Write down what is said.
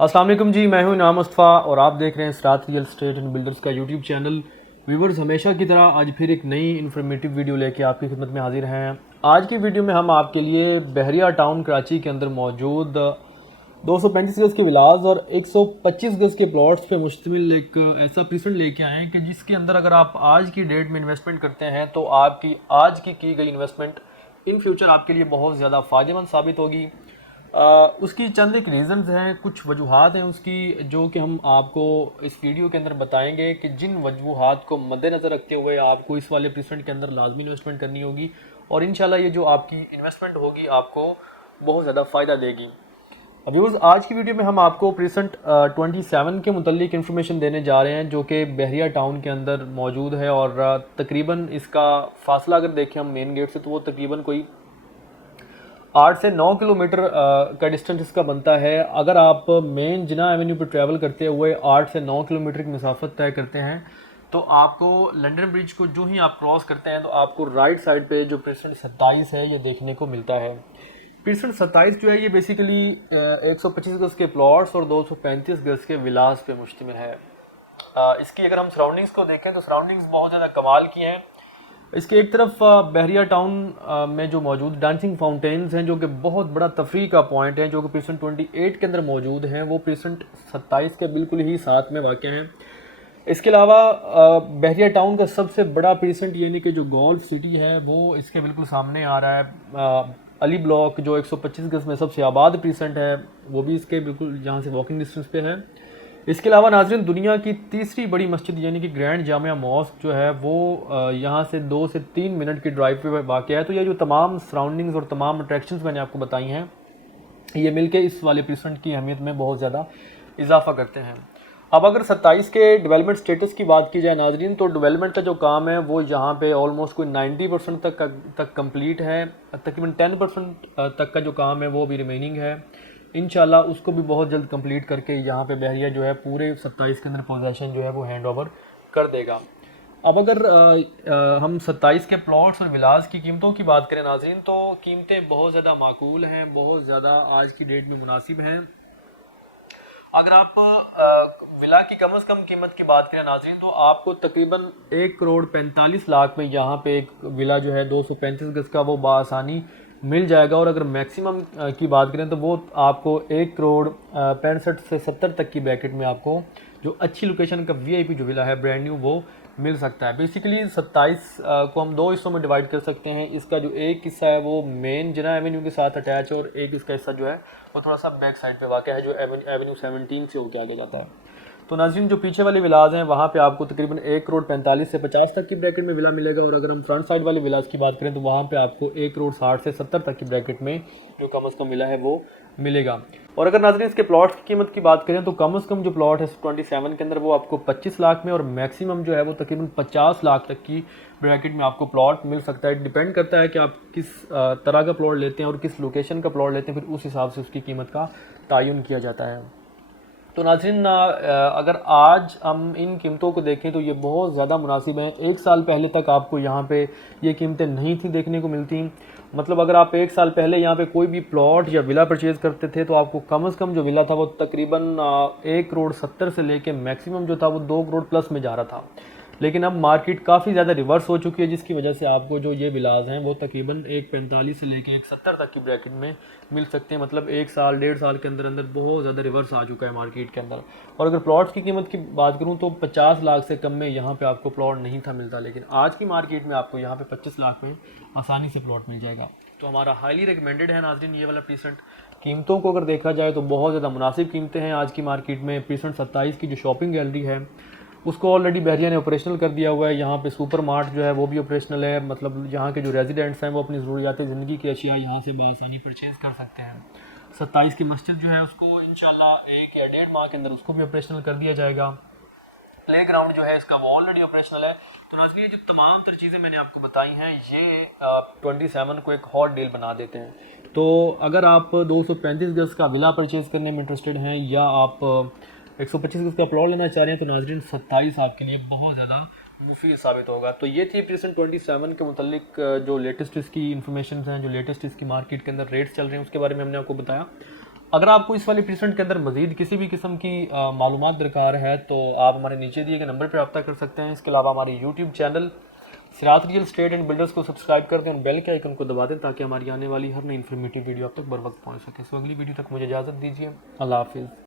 अस्सलाम वालेकुम जी, मैं हूं इनाम मुस्तफ़ा और आप देख रहे हैं सरात रियल एस्टेट एंड बिल्डर्स का यूट्यूब चैनल। व्यूवर्स, हमेशा की तरह आज फिर एक नई इन्फॉर्मेटिव वीडियो लेके आपकी खिदमत में हाजिर हैं। आज की वीडियो में हम आपके लिए बहरिया टाउन कराची के अंदर मौजूद 235 गज़ के विलास और 125 गज़ के प्लॉट्स पे मुश्तमिल एक ऐसा प्रीसेंट लेके आए हैं कि जिसके अंदर अगर आप आज की डेट में इन्वेस्टमेंट करते हैं तो आपकी आज की गई इन्वेस्टमेंट इन फ्यूचर आपके लिए बहुत ज़्यादा फ़ायदेमंद साबित होगी। उसकी चंद एक रीज़न्स हैं, कुछ वजूहात हैं उसकी, जो कि हम आपको इस वीडियो के अंदर बताएंगे कि जिन वजूहात को मद्देनज़र रखते हुए आपको इस वाले प्रीसेंट के अंदर लाजमी इन्वेस्टमेंट करनी होगी और इंशाल्लाह ये जो आपकी इन्वेस्टमेंट होगी आपको बहुत ज़्यादा फ़ायदा देगी। अब व्यूअर्स, आज की वीडियो में हम आपको प्रीसेंट 27 के मुतल्लिक इन्फॉर्मेशन देने जा रहे हैं जो कि बहरिया टाउन के अंदर मौजूद है और तकरीबन इसका फासला अगर देखें हम मेन गेट से तो वो तकरीबन कोई 8 से 9 किलोमीटर का डिस्टेंस इसका बनता है। अगर आप मेन जिना एवेन्यू पर ट्रैवल करते हुए 8 से 9 किलोमीटर की मसाफत तय करते हैं तो आपको लंदन ब्रिज को जो ही आप क्रॉस करते हैं तो आपको राइट साइड पे जो प्रीसेंट 27 है ये देखने को मिलता है। प्रीसेंट 27 जो है ये बेसिकली 125 गज़ के प्लॉट्स और 235 गज़ के विलास पे मुश्तमिल है। इसकी अगर हम सराउंडिंग्स को देखें तो सराउंडिंग्स बहुत ज़्यादा कमाल की हैं। इसके एक तरफ बहरिया टाउन में जो मौजूद डांसिंग फाउंटेन्स हैं जो कि बहुत बड़ा तफरीह का पॉइंट है, जो कि प्रीसेंट 28 के अंदर मौजूद हैं, वो प्रीसेंट 27 के बिल्कुल ही साथ में वाक़ हैं। इसके अलावा बहरिया टाउन का सबसे बड़ा प्रीसेंट यानी कि जो गोल्फ सिटी है वो इसके बिल्कुल सामने आ रहा है। अली ब्लॉक जो 125 गज़ में सबसे आबाद प्रीसेंट है वो भी इसके बिल्कुल यहाँ से वॉकिंग डिस्टेंस पे है। इसके अलावा नाज़रीन, दुनिया की तीसरी बड़ी मस्जिद यानी कि ग्रैंड जामिया मॉस्क जो है वो यहाँ से 2 से 3 मिनट की ड्राइव पे वाक़ है। तो ये जो तमाम सराउंडिंग्स और तमाम अट्रैक्शंस मैंने आपको बताई हैं ये मिलके इस वाले प्रीसेंट की अहमियत में बहुत ज़्यादा इजाफा करते हैं। अब अगर 27 के डेवलपमेंट स्टेटस की बात की जाए नाजरीन, तो डेवलपमेंट का जो काम है वो यहाँ पे ऑलमोस्ट कोई 90% तक कंप्लीट है। तकरीबन 10% तक का जो काम है वो भी रिमेनिंग है। इंशाल्लाह उसको भी बहुत जल्द कंप्लीट करके यहाँ पे बहरिया जो है पूरे 27 के अंदर पोजेसन जो है वो हैंड ओवर कर देगा। अब अगर हम 27 के प्लॉट्स और विलास की कीमतों की बात करें नाजरीन, तो कीमतें बहुत ज़्यादा माकूल हैं, बहुत ज़्यादा आज की डेट में मुनासिब हैं। अगर आप विला की कम से कम कीमत की बात करें नाज़रीन तो आपको तकरीबन 1 करोड़ 45 लाख में यहाँ पे एक विला जो है 235 गज़ का वो बासानी मिल जाएगा। और अगर मैक्सिमम की बात करें तो वो आपको 1 करोड़ 65 से 70 तक की ब्रैकेट में आपको जो अच्छी लोकेशन का वीआईपी जो विला है ब्रांड न्यू वो मिल सकता है। बेसिकली 27 को हम 2 हिस्सों में डिवाइड कर सकते हैं। इसका जो एक हिस्सा है वो मेन जिना एवेन्यू के साथ अटैच और एक इसका हिस्सा जो है वो थोड़ा सा बैक साइड पे वाक़ है जो एवेन्यू 17 से होकर आगे जाता है। तो नाज़रीन, जो पीछे वाले विलाज हैं वहाँ पे आपको तकरीबन 1 करोड़ 45 से 50 तक की ब्रैकेट में विला मिलेगा और अगर हम फ्रंट साइड वाले विलाज की बात करें तो वहाँ पे आपको 1 करोड़ 60 से 70 तक की ब्रैकेट में जो कम से कम विला है वो मिलेगा। और अगर नाज़रीन इसके प्लॉट्स की कीमत की बात करें तो कम से कम जो प्लॉट है 27 के अंदर वो आपको 25 लाख में और मैक्सिमम जो है वो तकरीबन 50 लाख तक की ब्रैकेट में आपको प्लॉट मिल सकता है। डिपेंड करता है कि आप किस तरह का प्लॉट लेते हैं और किस लोकेशन का प्लॉट लेते हैं, फिर उस हिसाब से उसकी कीमत का तयन किया जाता है। तो नाज़रीन, अगर आज हम इन कीमतों को देखें तो ये बहुत ज़्यादा मुनासिब हैं। 1 साल पहले तक आपको यहाँ पे ये कीमतें नहीं थी देखने को मिलती। मतलब अगर आप 1 साल पहले यहाँ पे कोई भी प्लॉट या विला परचेज़ करते थे तो आपको कम से कम जो विला था वो तकरीबन 1 करोड़ 70 से लेके मैक्सिमम जो था वो 2 करोड़ प्लस में जा रहा था। लेकिन अब मार्केट काफ़ी ज़्यादा रिवर्स हो चुकी है जिसकी वजह से आपको जो ये विलास हैं वो तकरीबन 1.45 से लेके 1.70 तक की ब्रैकेट में मिल सकते हैं। मतलब 1 साल 1.5 साल के अंदर अंदर बहुत ज़्यादा रिवर्स आ चुका है मार्केट के अंदर। और अगर प्लॉट्स की कीमत की बात करूँ तो 50 लाख से कम में यहाँ पे आपको प्लॉट नहीं था मिलता, लेकिन आज की मार्केट में आपको यहाँ पे 25 लाख में आसानी से प्लॉट मिल जाएगा। तो हमारा हाईली रिकमेंडेड है नाज़रीन ये वाला प्रीसेंट। कीमतों को अगर देखा जाए तो बहुत ज़्यादा मुनासिब कीमतें हैं आज की मार्केट में। प्रीसेंट 27 की जो शॉपिंग गैलरी है उसको ऑलरेडी बहरिया ने ऑपरेशनल कर दिया हुआ है। यहाँ पे सुपर मार्ट जो है वो भी ऑपरेशनल है। मतलब यहाँ के जो रेजिडेंट्स हैं वो अपनी ज़रूरियात ज़िंदगी की अशिया यहाँ से बआसानी परचेज़ कर सकते हैं। 27 की मस्जिद जो है उसको इंशाल्लाह 1 या 1.5 माह के अंदर उसको भी ऑपरेशनल कर दिया जाएगा। प्ले ग्राउंड जो है इसका वो ऑलरेडी ऑपरेशनल है। तो नाज़रीन, ये जो तमाम तर चीज़ें मैंने आपको बताई हैं ये 27 को एक हॉट डील बना देते हैं। तो अगर आप 235 गज़ का विला परचेज़ करने में इंटरेस्टेड हैं या आप 125 गज़ का प्लॉट लेना चाह रहे हैं तो नाज़रीन 27 आपके लिए बहुत ज़्यादा मुफीद साबित होगा। तो ये थी प्रीसेंट 27 के मुतालिक जो लेटेस्ट इसकी इन्फॉर्मेशन हैं, जो लेटेस्ट इसकी मार्केट के अंदर रेट्स चल रहे हैं उसके बारे में हमने आपको बताया। अगर आपको इस वाले परसेंट के अंदर मजीद किसी भी किस्म की मालूमात दरकार है तो आप हमारे नीचे दिए गए नंबर पर रब्ता कर सकते हैं। इसके अलावा हमारे यूट्यूब चैनल सिरात रियल स्टेट एंड बिल्डर्स को सब्सक्राइब कर दें और बेल के आइकन को दबा दें ताकि हमारी आने वाली हर नई इन्फॉर्मेटिव वीडियो आप तक बर वक्त पहुँच सके। सो अगली वीडियो तक मुझे इजाज़त दीजिए। अल्लाह हाफिज़।